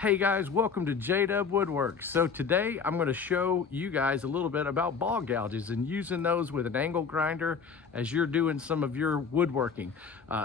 Hey guys, welcome to JDUB-Woodworks. So today I'm going to show you guys a little bit about ball gouges and using those with an angle grinder as you're doing some of your woodworking.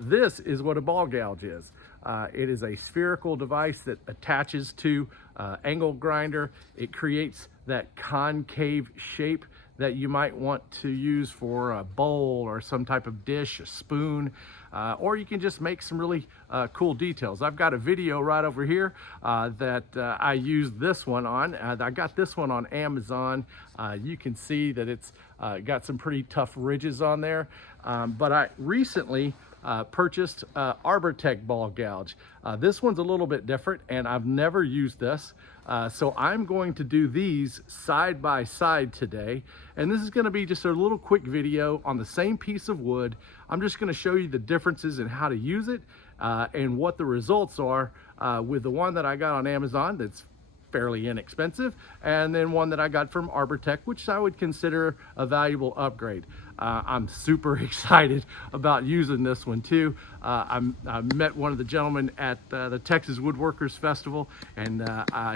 This is what a ball gouge is. It is a spherical device that attaches to angle grinder. It creates that concave shape that you might want to use for a bowl or some type of dish, a spoon, or you can just make some really cool details. I've got a video right over here that I used this one on. I got this one on Amazon. You can see that it's got some pretty tough ridges on there, but I recently purchased Arbortech Ball Gouge. This one's a little bit different and I've never used this. So I'm going to do these side by side today. And this is going to be just a little quick video on the same piece of wood. I'm just going to show you the differences in how to use it and what the results are with the one that I got on Amazon that's fairly inexpensive, and then one that I got from Arbortech, which I would consider a valuable upgrade. I'm super excited about using this one too. I met one of the gentlemen at the Texas Woodworkers Festival, and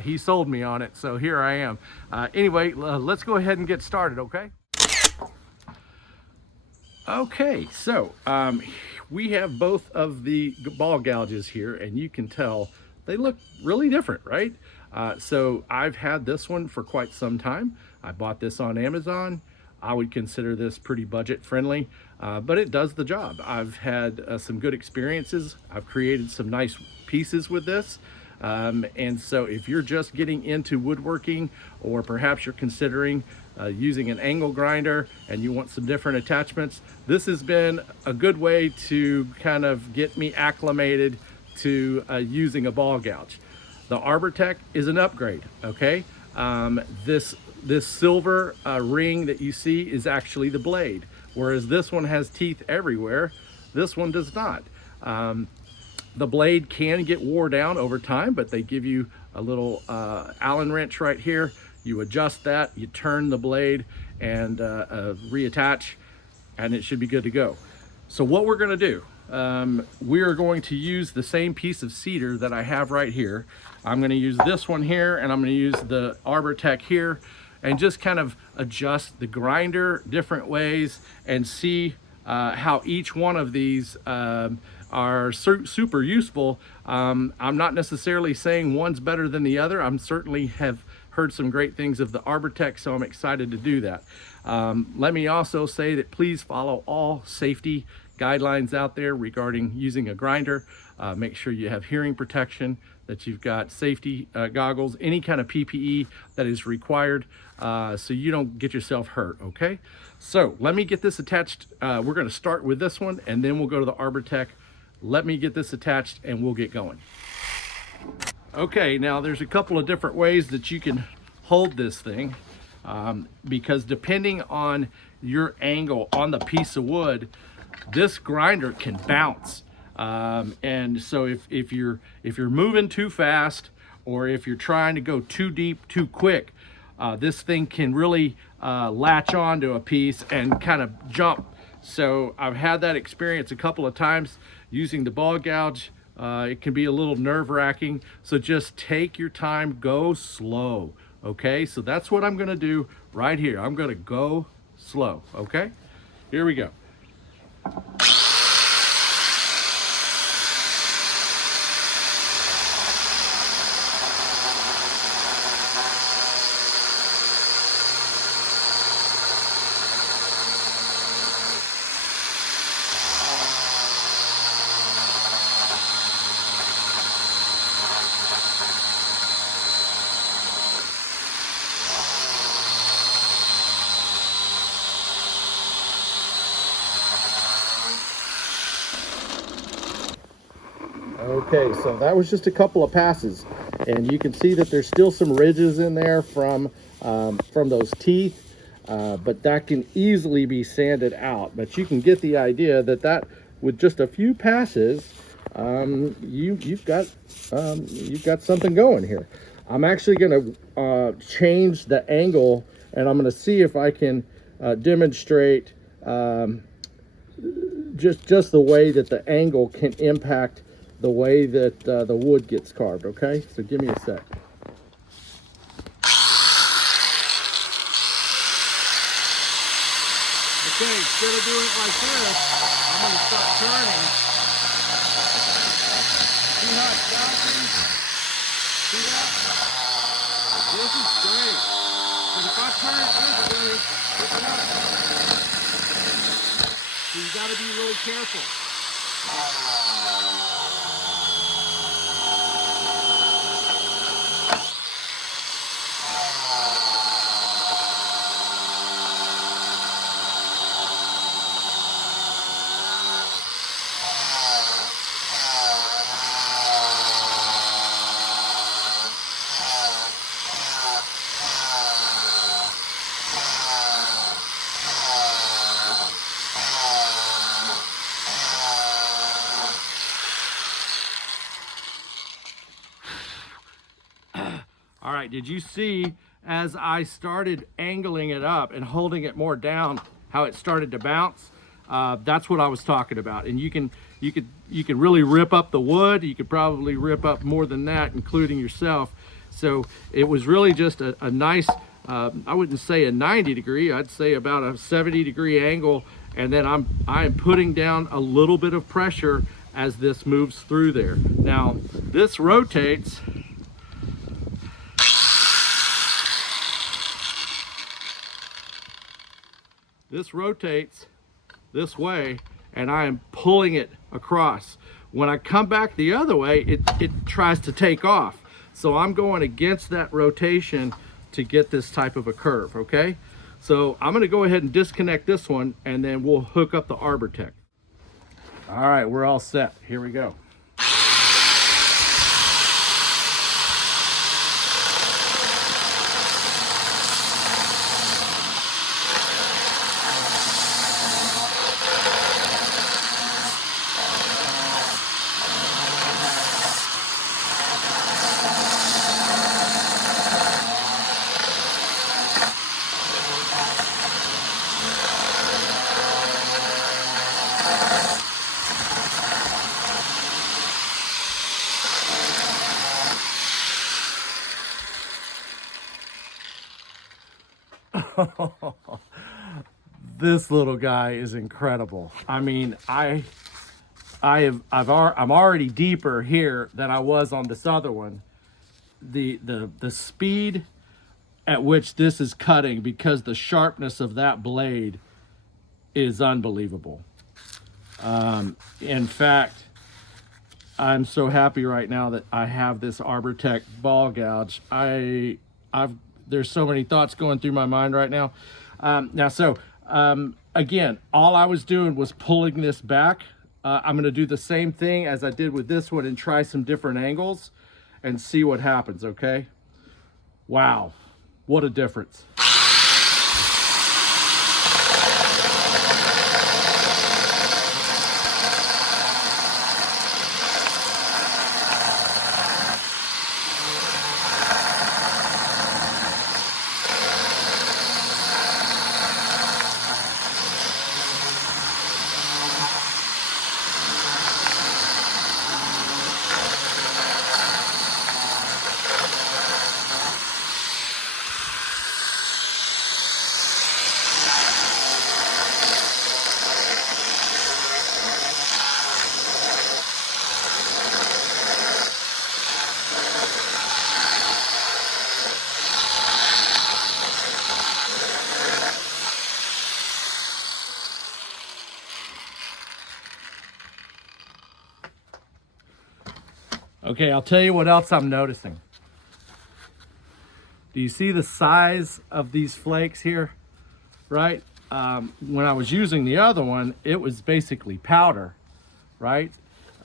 he sold me on it, so here I am. Anyway, let's go ahead and get started, okay? Okay, so we have both of the ball gouges here, and you can tell they look really different, right? So I've had this one for quite some time. I bought this on Amazon. I would consider this pretty budget friendly, but it does the job. I've had some good experiences. I've created some nice pieces with this. And so if you're just getting into woodworking, or perhaps you're considering using an angle grinder and you want some different attachments, this has been a good way to kind of get me acclimated to using a ball gouge. The Arbortech is an upgrade, okay? This silver ring that you see is actually the blade, whereas this one has teeth everywhere. This one does not. The blade can get wore down over time, but they give you a little Allen wrench right here. You adjust that, you turn the blade and reattach, and it should be good to go. So what we're gonna do, we are going to use the same piece of cedar that I have right here. I'm going to use this one here, and I'm going to use the Arbortech here, and just kind of adjust the grinder different ways and see how each one of these are super useful. I'm not necessarily saying one's better than the other. I'm certainly have heard some great things of the Arbortech, so I'm excited to do that. Let me also say that please follow all safety guidelines out there regarding using a grinder. Make sure you have hearing protection, that you've got safety goggles, any kind of PPE that is required, so you don't get yourself hurt, okay? So let me get this attached. We're gonna start with this one, and then we'll go to the Arbortech. Let me get this attached and we'll get going. Okay, now there's a couple of different ways that you can hold this thing, because depending on your angle on the piece of wood, this grinder can bounce. And so if you're moving too fast, or if you're trying to go too deep too quick, this thing can really latch onto a piece and kind of jump. So I've had that experience a couple of times using the ball gouge. It can be a little nerve-wracking, so just take your time, go slow, okay? So that's what I'm gonna do right here. I'm gonna go slow, okay? Here we go. Okay, so that was just a couple of passes, and you can see that there's still some ridges in there from those teeth, but that can easily be sanded out. But you can get the idea that with just a few passes, you've got something going here. I'm actually going to change the angle, and I'm going to see if I can demonstrate just the way that the angle can impact the way that the wood gets carved, okay? So give me a sec. Okay, instead of doing it like this, I'm going to start turning. See how it's bouncing? See that? This is great. But if I turn it this way, look it up. So you got to be really careful. All right, did you see as I started angling it up and holding it more down, how it started to bounce? That's what I was talking about. And you can really rip up the wood. You could probably rip up more than that, including yourself. So it was really just a nice, I wouldn't say a 90 degree, I'd say about a 70 degree angle. And then I'm putting down a little bit of pressure as this moves through there. Now this rotates. This rotates this way, and I am pulling it across. When I come back the other way, it tries to take off. So I'm going against that rotation to get this type of a curve, okay? So I'm gonna go ahead and disconnect this one, and then we'll hook up the Arbortech. All right, we're all set. Here we go. This little guy is incredible. I mean, I'm already deeper here than I was on this other one. The speed at which this is cutting, because the sharpness of that blade is unbelievable. In fact, I'm so happy right now that I have this Arbortech Ball Gouge. There's so many thoughts going through my mind right now. Again, all I was doing was pulling this back. I'm gonna do the same thing as I did with this one and try some different angles and see what happens, okay? Wow, what a difference. Okay, I'll tell you what else I'm noticing. Do you see the size of these flakes here? Right? When I was using the other one, it was basically powder, right?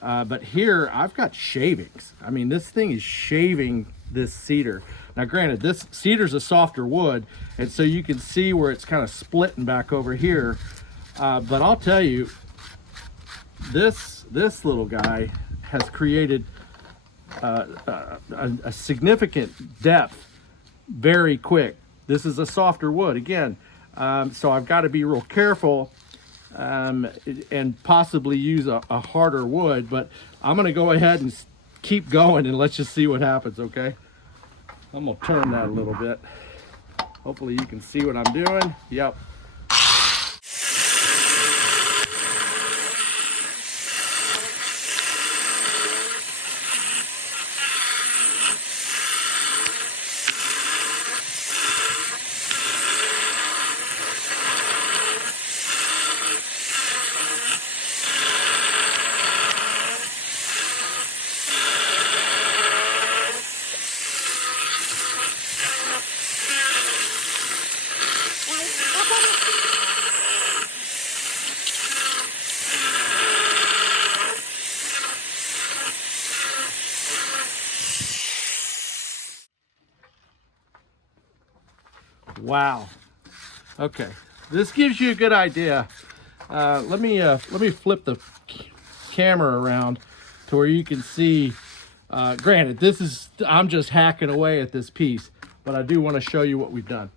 But here I've got shavings. I mean, this thing is shaving this cedar. Now granted, this cedar's a softer wood, and so you can see where it's kind of splitting back over here. But I'll tell you, this little guy has created a significant depth very quick. This is a softer wood again, so I've got to be real careful and possibly use a harder wood, but I'm gonna go ahead and keep going and let's just see what happens, okay? I'm gonna turn that a little bit. Hopefully you can see what I'm doing. Yep. Wow. Okay, this gives you a good idea. Let me flip the camera around to where you can see. Granted, I'm just hacking away at this piece, but I do want to show you what we've done.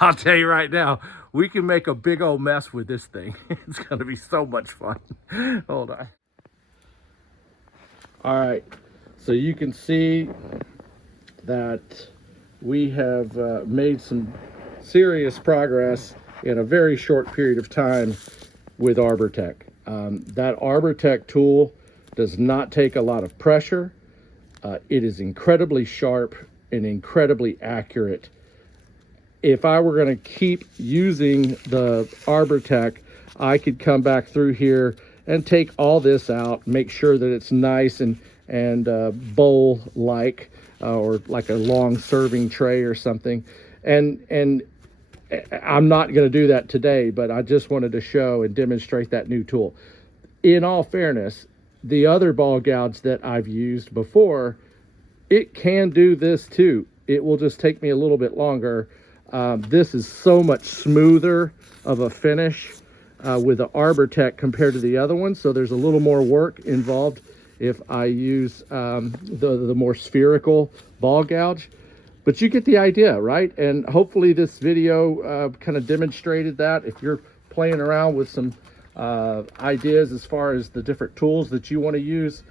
I'll tell you right now, we can make a big old mess with this thing. It's gonna be so much fun. Hold on. All right, so you can see that we have made some serious progress in a very short period of time with Arbortech. That Arbortech tool does not take a lot of pressure. It is incredibly sharp and incredibly accurate. If I were going to keep using the Arbortech, I could come back through here and take all this out, make sure that it's nice and bowl-like, or like a long serving tray or something. And I'm not going to do that today, but I just wanted to show and demonstrate that new tool. In all fairness, the other ball gouge that I've used before, it can do this too. It will just take me a little bit longer. This is so much smoother of a finish with the Arbortech compared to the other one, so there's a little more work involved if I use the more spherical ball gouge. But you get the idea, right? And hopefully this video kind of demonstrated that. If you're playing around with some ideas as far as the different tools that you want to use,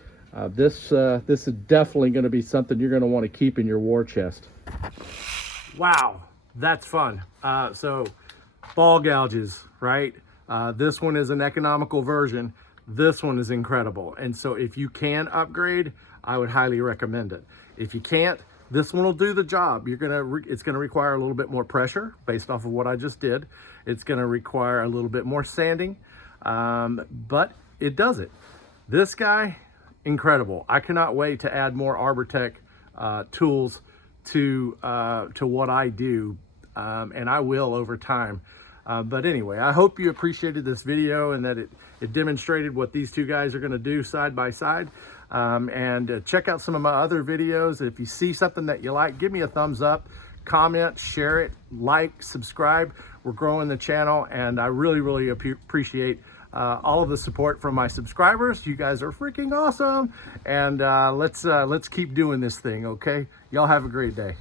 this is definitely going to be something you're going to want to keep in your war chest. Wow. That's fun. So ball gouges, right? This one is an economical version. This one is incredible. And so if you can upgrade, I would highly recommend it. If you can't, this one will do the job. It's gonna require a little bit more pressure based off of what I just did. It's gonna require a little bit more sanding, but it does it. This guy, incredible. I cannot wait to add more Arbortech tools to what I do, and I will over time. But anyway, I hope you appreciated this video and that it demonstrated what these two guys are going to do side by side. And check out some of my other videos. If you see something that you like, give me a thumbs up, comment, share it, like, subscribe. We're growing the channel, and I really appreciate all of the support from my subscribers. You guys are freaking awesome, and let's keep doing this thing, okay? Y'all have a great day.